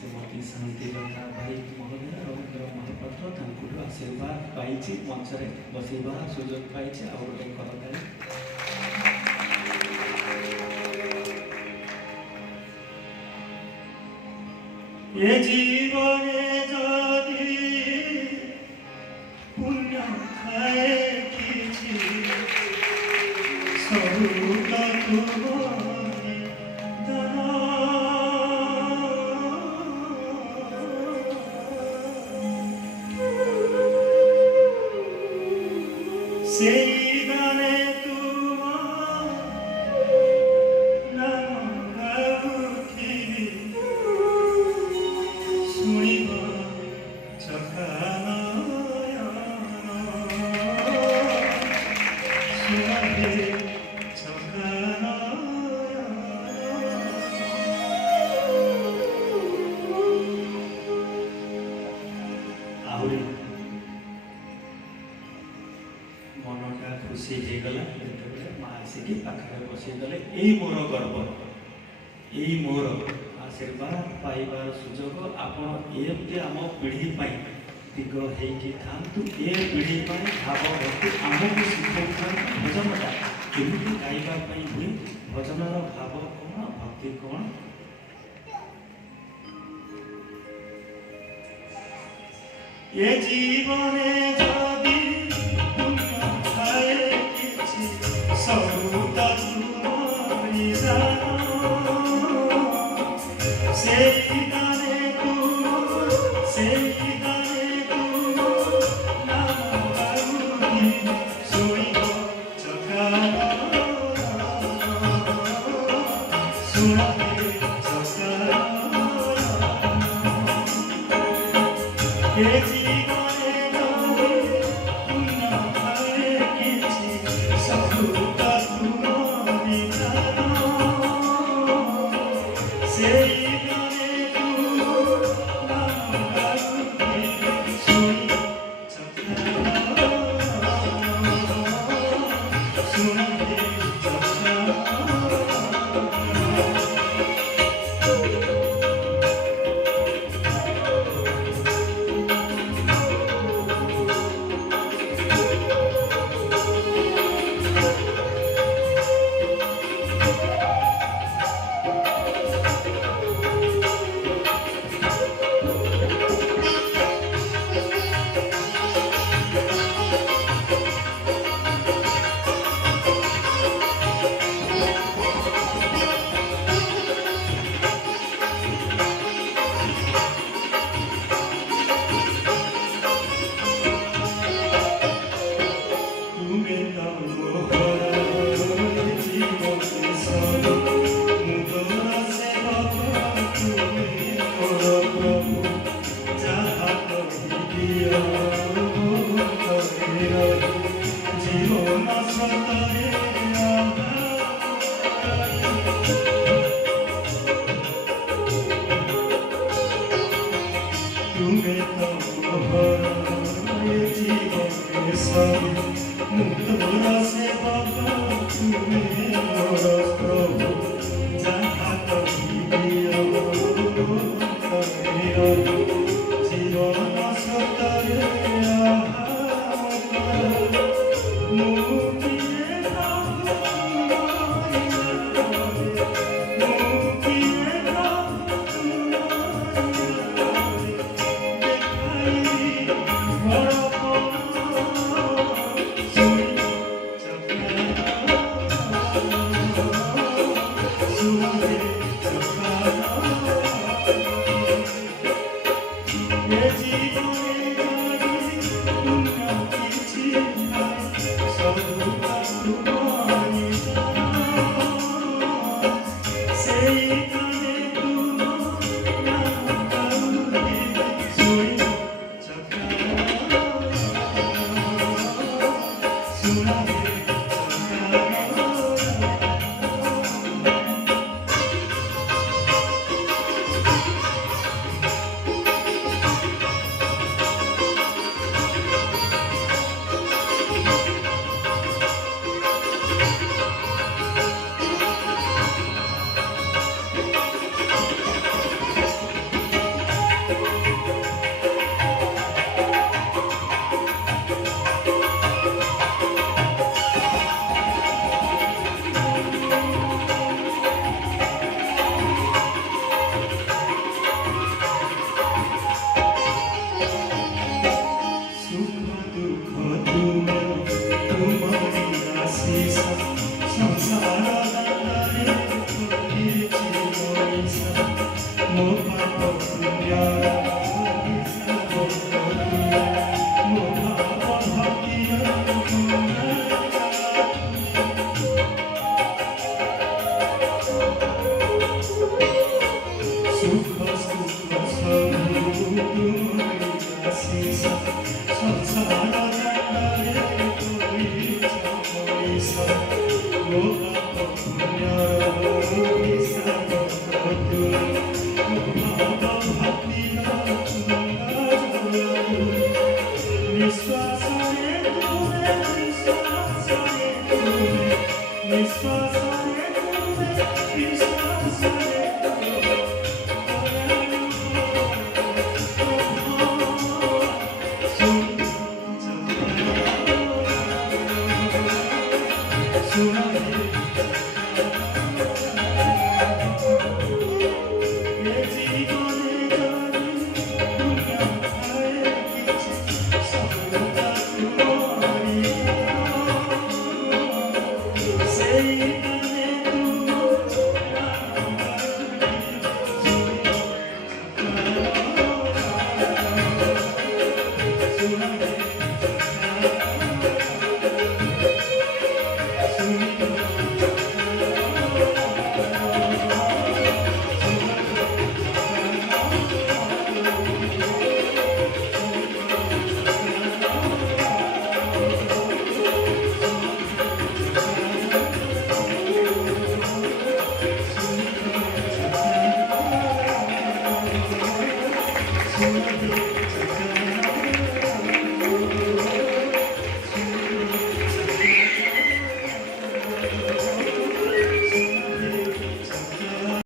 श्रीमती शांतिलता भाई महोदय रवींद्र महापात्र तांकुठु आशीर्वाद पाई मंचरे बसैबार सुजोग पाई आ गोटे करताली ये जीवने जदि पुण्य खाए किछि स्वरूप तुमरे दान सेई गाने तुम नाम गाउथिबि सुनिब चकानयन सुनिबे चकानयन आहरी मनटा खुशी हो गला जिते माँ आसिकी पाखे बसईगले यही मोर गर्व यही मोर आशीर्वाद पाइबार सुजोग आपण एमती आम पीढ़ी दिग होगी थांतु ए पीढ़ी भाव भक्ति आमको शिखा भजनटा केमी गाइबाई हुए भजनर भाव कौन भक्ति कौन ये जीवने जदि पुण्य खाए किछि स्वरूप तुमरि दान सेई गाने तुम नाम गाउथिबि सुनिब चकानयन सुनिबे चकानयन ये जीवने जदि पुण्य खाए किछि स्वरूप तुमरि दान सेई गाने तुम नाम गाउथिबि सुनिब चकानयन सुनिबे चकानयन জীবন